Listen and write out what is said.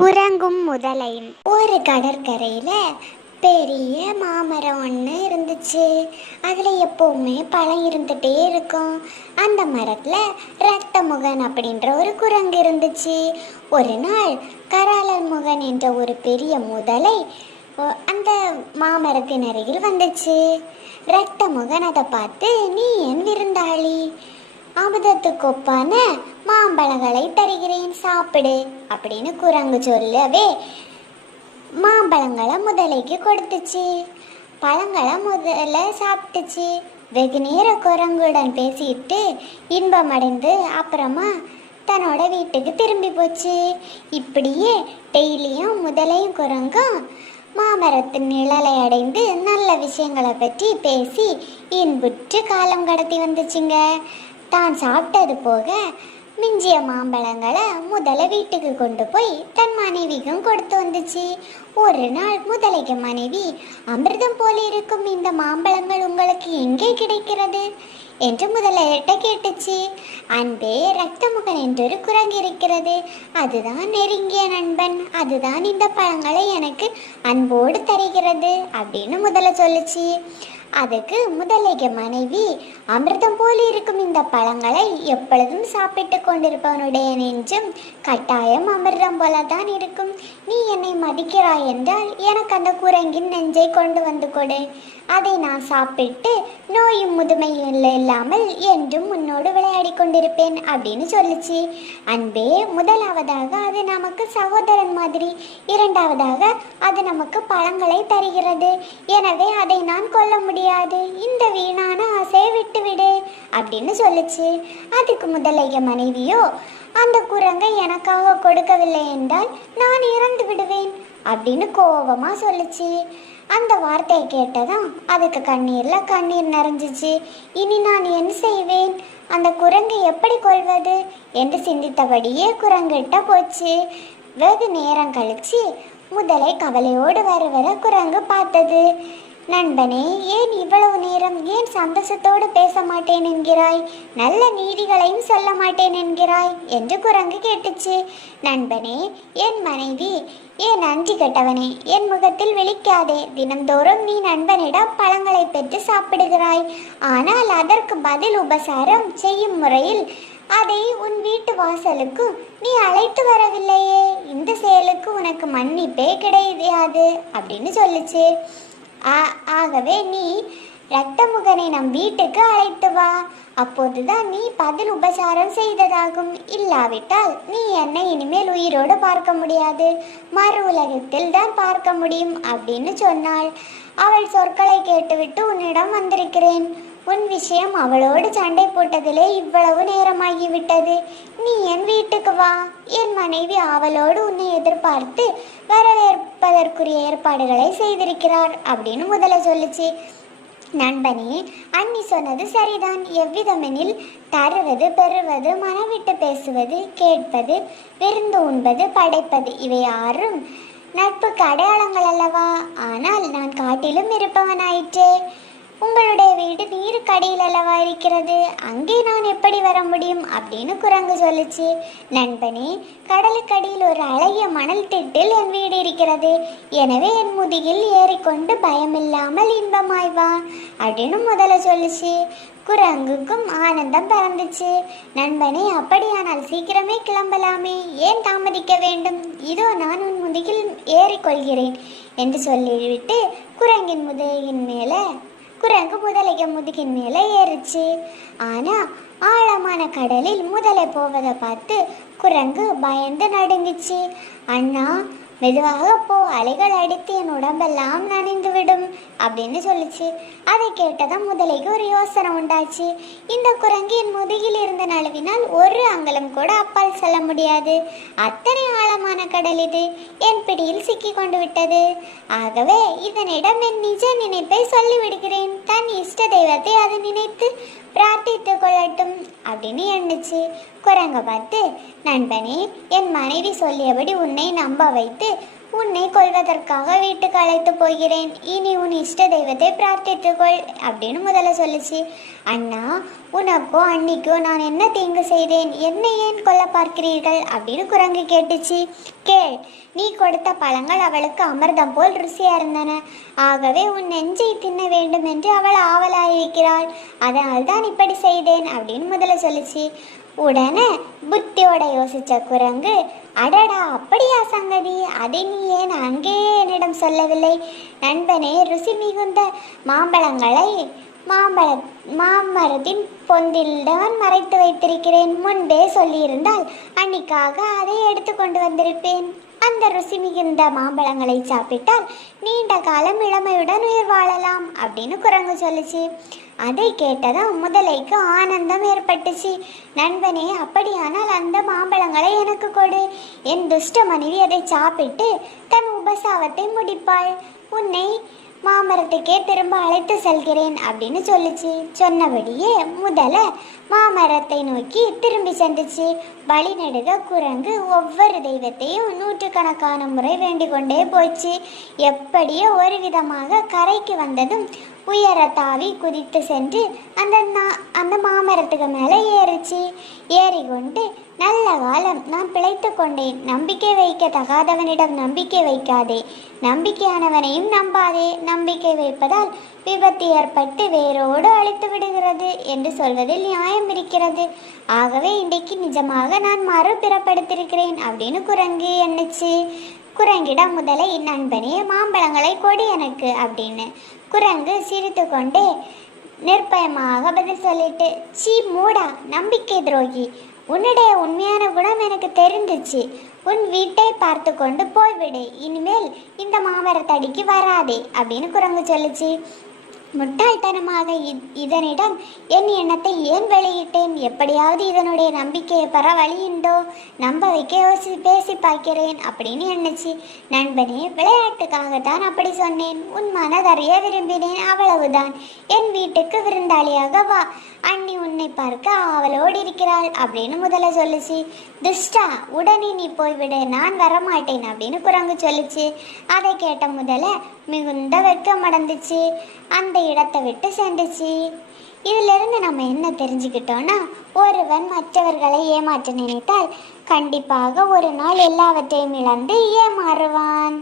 குரங்கும் முதலையும். ஒரு கடற்கரையில பெரிய மாமரம் ஒன்று இருந்துச்சு. அதில் எப்போவுமே பழம் இருந்துகிட்டே இருக்கும். அந்த மரத்தில் ரத்தமுகன் அப்படின்ற ஒரு குரங்கு இருந்துச்சு. ஒரு நாள் கராளன் முகன் என்ற ஒரு பெரிய முதலை அந்த மாமரத்தின் அருகில் வந்துச்சு. ரத்தமுகன் அதை பார்த்து நீ என் விருந்தாளி. அமுதத்துக்கொப்பான மாம்பழங்களை தருகிறேன் சாப்பிடு அப்படின்னு குரங்கு சொல்லவே மாம்பழங்களை முதலைக்கு கொடுத்துச்சு. பழங்களை முதல்ல சாப்பிட்டுச்சு. வெகு நேர குரங்குடன் பேசிட்டு இன்பமடைந்து அப்புறமா தன்னோட வீட்டுக்கு திரும்பி போச்சு. இப்படியே டெய்லியும் முதலையும் குரங்கும் மாமரத்தின் நிழலை அடைந்து நல்ல விஷயங்களை பற்றி பேசி இன்புற்று காலம் கடத்தி வந்துச்சுங்க. தான் சாப்பிட்டது போக மிஞ்சிய மாம்பழங்களை முதல வீட்டுக்கு கொண்டு போய் தன் மனைவிக்கும் கொடுத்து வந்துச்சு. ஒரு நாள் முதலைக்கு மனைவி அமிர்தம் போல இருக்கும் இந்த மாம்பழங்கள் உங்களுக்கு எங்கே கிடைக்கிறது? என்று முதலையிட்ட கேட்டுச்சு. அன்பே ரத்தமுகன் என்றொரு குரங்கு இருக்கிறது. அதுதான் நெருங்கிய நண்பன். அதுதான் இந்த பழங்களை எனக்கு அன்போடு தருகிறது அப்படின்னு முதல்ல சொல்லுச்சு. அதுக்கு முதலைக்கு மனைவி அமிர்தம் போல இருக்கும் இந்த பழங்களை எப்பொழுதும் சாப்பிட்டு கொண்டிருப்பவனுடைய நெஞ்சும் கட்டாயம் அமிர்தம் போல தான் இருக்கும். நீ என்னை மதிக்கிறாய் என்றால் எனக்கு அந்த குரங்கின் நெஞ்சை கொண்டு வந்து கொடு. அதை நான் சாப்பிட்டு நோயும் முதுமையும் இல்லாமல் என்றும் உன்னோடு விளையாடி கொண்டிருப்பேன் அப்படின்னு சொல்லிச்சு. அன்பே முதலாவதாக அது நமக்கு சகோதரன் மாதிரி இரண்டாவதாக அது நமக்கு பழங்களை தருகிறது. எனவே அதை நான் கொல்ல முடியாது. இந்த வீணான ஆசையை விட்டுவிடு அப்படின்னு சொல்லுச்சு. அதுக்கு முதலைய மனைவியோ அந்த குரங்கை எனக்காக கொடுக்கவில்லை என்றால் நான் இறந்து விடுவேன் அப்படின்னு கோபமாக சொல்லுச்சு. அந்த வார்த்தையை கேட்டதும் அதுக்கு கண்ணீரில் கண்ணீர் நிறைஞ்சிச்சு. இனி நான் என்ன செய்வேன்? அந்த குரங்கை எப்படி கொள்வது? என்று சிந்தித்தபடியே குரங்கிட்ட போச்சு. வெகு நேரம் கழிச்சு முதலை கவலையோடு வர வர குரங்கு பார்த்தது. நண்பனே ஏன் இவ்வளவு நேரம் ஏன் சந்தோஷத்தோடு பேச மாட்டேன் என்கிறாய்? நல்ல நீதிகளையும் சொல்ல மாட்டேன் என்கிறாய்? என்று குரங்கு கேட்டுச்சு. நண்பனே என் மனைவி ஏன் நன்றி கெட்டவனே என் முகத்தில் விழிக்காதே. தினம்தோறும் நீ நண்பனிடம் பழங்களை பெற்று சாப்பிடுகிறாய். ஆனால் அதற்கு பதில் உபசாரம் செய்யும் முறையில் அதை உன் வீட்டு வாசலுக்கு நீ அழைத்து வரவில்லையே. இந்த செயலுக்கு உனக்கு மன்னிப்பே கிடையாது அப்படின்னு சொல்லுச்சு. ஆகவே நீ ரத்தமுகனை நம் வீட்டுக்கு அழைத்து வா. அப்போதுதான் நீ பதில் உபசாரம் செய்ததாகும். இல்லாவிட்டால் நீ என்னை இனிமேல் உயிரோடு பார்க்க முடியாது. மறு உலகத்தில் தான் பார்க்க முடியும் அப்படின்னு சொன்னாள். அவள் சொற்களை கேட்டுவிட்டு உன்னிடம் வந்திருக்கிறேன். உன் விஷயம் அவளோடு சண்டை போட்டதிலே இவ்வளவு நேரமாகிவிட்டது. நீ என் வீட்டுக்கு வா. என் மனைவி அவளோடு உன்னை எதிர்பார்த்து வரவேற்பு வரவேற்பதற்குரிய ஏற்பாடுகளை செய்திருக்கிறார் அப்படின்னு முதல்ல சொல்லுச்சு. நண்பனே அண்ணி சொன்னது சரிதான். எவ்விதமெனில் தருவது பெறுவது மனவிட்டு பேசுவது கேட்பது விருந்து உண்பது படைப்பது இவை ஆறும் நட்புக்கு அடையாளங்கள் அல்லவா? ஆனால் நான் காட்டிலும் இருப்பவனாயிற்றே. உங்களுடைய வீடு நீருக்கு கடையில் அல்லவா இருக்கிறது? அங்கே நான் எப்படி வர முடியும்? அப்படின்னு குரங்கு சொல்லுச்சு. நண்பனே கடலுக்கடியில் ஒரு அழகிய மணல் திட்டில் என் வீடு இருக்கிறது. எனவே என் முதுகில் ஏறிக்கொண்டு பயமில்லாமல் இன்பமாய் வா அப்படின்னு முதல்ல சொல்லுச்சு. குரங்குக்கும் ஆனந்தம் பிறந்துச்சு. நண்பனே அப்படியானால் சீக்கிரமே கிளம்பலாமே. ஏன் தாமதிக்க வேண்டும்? இதோ நான் உன் முதுகில் ஏறிக்கொள்கிறேன் என்று சொல்லிவிட்டு குரங்கின் முதுகின் மேலே குரங்கு முதலைக்கு முதுகின் மேலே ஏறுச்சு. ஆனா ஆழமான கடலில் முதலை போவதை பார்த்து குரங்கு பயந்து நடுங்குச்சு. அண்ணா மெதுவாக போ அலைகள் அடித்து என் உடம்பெல்லாம் நனைந்து விடும் அப்படின்னு சொல்லிச்சு. அதை கேட்டதும் முதலைக்கு ஒரு யோசனை உண்டாச்சு. இந்த குரங்கு என் முதுகில் இருந்த நழுவினால் ஒரு அங்கலம் கூட அப்பால் செல்ல முடியாது. அத்தனை ஆழமான கடல் இது. என் பிடியில் சிக்கி கொண்டு விட்டது. ஆகவே இதனிடம் என் நிஜ நினைப்பை சொல்லிவிடுகிறேன். தன் இஷ்ட தெய்வத்தை அது நினைத்து பிரார்த்தித்து கொள்ளட்டும் அப்படின்னு எண்ணுச்சு. குரங்க பார்த்து நண்பனே என் மனைவி சொல்லியபடி உன்னை நம்ப வைத்து உன்னை கொல்வதற்காக வீட்டுக்கு அழைத்து போகிறேன். இனி உன் இஷ்ட தெய்வத்தை பிரார்த்தித்துக்கொள் அப்படின்னு முதல்ல சொல்லுச்சு. அண்ணா உனக்கோ அன்னிக்கோ நான் என்ன தீங்கு செய்தேன்? என்னை ஏன் கொல்ல பார்க்கிறீர்கள்? அப்படின்னு குரங்கு கேட்டுச்சு. கேள் நீ கொடுத்த பழங்கள் அவளுக்கு அமிர்தம் போல் ருசியா இருந்தன. ஆகவே உன் நெஞ்சை தின்ன வேண்டும் என்று அவள் ஆவலாயிருக்கிறாள். அதனால் தான் இப்படி செய்தேன் அப்படின்னு முதல்ல சொல்லுச்சு. உடனே புத்தியோட யோசிச்ச குரங்கு அடடா அப்படியா சங்கதி? அதை நீ ஏன் அங்கே என்னிடம் சொல்லவில்லை? நண்பனே ருசி மிகுந்த மாம்பழங்களை மாம்பழ மாமரத்தின் பொந்தில்தான் மறைத்து வைத்திருக்கிறேன் முன்பே சொல்லியிருந்தால் அன்னிக்காக அதை எடுத்து கொண்டு வந்திருப்பேன். அந்த ருசி மிகுந்த மாம்பழங்களை சாப்பிட்டால் நீண்ட காலம் இளமையுடன் உயிர் வாழலாம் அப்படின்னு குரங்கு சொல்லுச்சு. அதை கேட்டதும் முதலைக்கு ஆனந்தம் ஏற்பட்டுச்சு. நண்பனே அப்படியானால் அந்த மாம்பழங்களை எனக்கு கொடு. என் துஷ்ட மனைவி அதை சாப்பிட்டு தன் உபசாவத்தை முடிப்பாள். உன்னை மாமரத்துக்கே திரும்ப அழைத்து செல்கிறேன் அப்படின்னு சொல்லுச்சு. சொன்னபடியே முதல மாமரத்தை நோக்கி திரும்பி சென்றுச்சு. வழிநடுக குரங்கு ஒவ்வொரு தெய்வத்தையும் நூற்றுக்கணக்கான முறை வேண்டிக் கொண்டே போச்சு. எப்படியோ ஒரு விதமாக கரைக்கு வந்ததும் உயர தாவி குதித்து சென்று அந்த நா- அந்த மாமரத்துக்கு மேலே ஏறிச்சு. ஏறிக்கொண்டு நல்ல காலம் நான் பிழைத்து கொண்டேன். நம்பிக்கை வைக்க தகாதவனிடம் நம்பிக்கை வைக்காதே. நம்பிக்கையானவனையும் நம்பாதே. நம்பிக்கை வைப்பதால் விபத்து ஏற்பட்டு வேரோடு அழித்து விடுகிறது என்று சொல்வதில் நியாயம் இருக்கிறது. ஆகவே இன்றைக்கு நிஜமாக நான் மறு பிறப்படுத்திருக்கிறேன் அப்படின்னு குரங்கு எண்ணுச்சு. குரங்கிடம் முதலை நண்பனே மாம்பழங்களை கொடு எனக்கு அப்படின்னு குரங்கு சிரித்து கொண்டே நிர்பயமாக பதில் சொல்லிட்டு சீ மூடா நம்பிக்கை துரோகி. உன்னுடைய உண்மையான குணம் எனக்கு தெரிந்துச்சு உன் வீட்டை பார்த்து கொண்டு போய்விடு. இனிமேல் இந்த மாமரத்தடிக்கு வராதே அப்படின்னு குரங்கு சொல்லுச்சு. முட்டாள்தனமாக இதனிடம் என் எண்ணத்தை ஏன் வெளியிட்டேன்? எப்படியாவது இதனுடைய நம்பிக்கையை பெற வழியுண்டோ நம்ப வைக்க யோசி பேசி பார்க்கிறேன் அப்படின்னு எண்ணிச்சு. நண்பனே விளையாட்டுக்காகத்தான் அப்படி சொன்னேன். உன் மனதறிய விரும்பினேன். அவ்வளவுதான். என் வீட்டுக்கு விருந்தாளியாக வா. அண்ணி உன்னை பார்க்க ஆவலோடு இருக்கிறாள் அப்படின்னு முதல்ல சொல்லுச்சு. துஷ்டா உடனே நீ போய்விடு. நான் வரமாட்டேன் அப்படின்னு குரங்கு சொல்லுச்சு. அதை கேட்ட முதல்ல மிகுந்த வெட்கம் அடைந்துச்சு அந்த இடத்தை விட்டு சென்றுச்சு. இதிலிருந்து நம்ம என்ன தெரிஞ்சுக்கிட்டோம்னா ஒருவன் மற்றவர்களை ஏமாற்ற நினைத்தால் கண்டிப்பாக ஒரு நாள் எல்லாவற்றையும் இழந்து ஏமாறுவான்.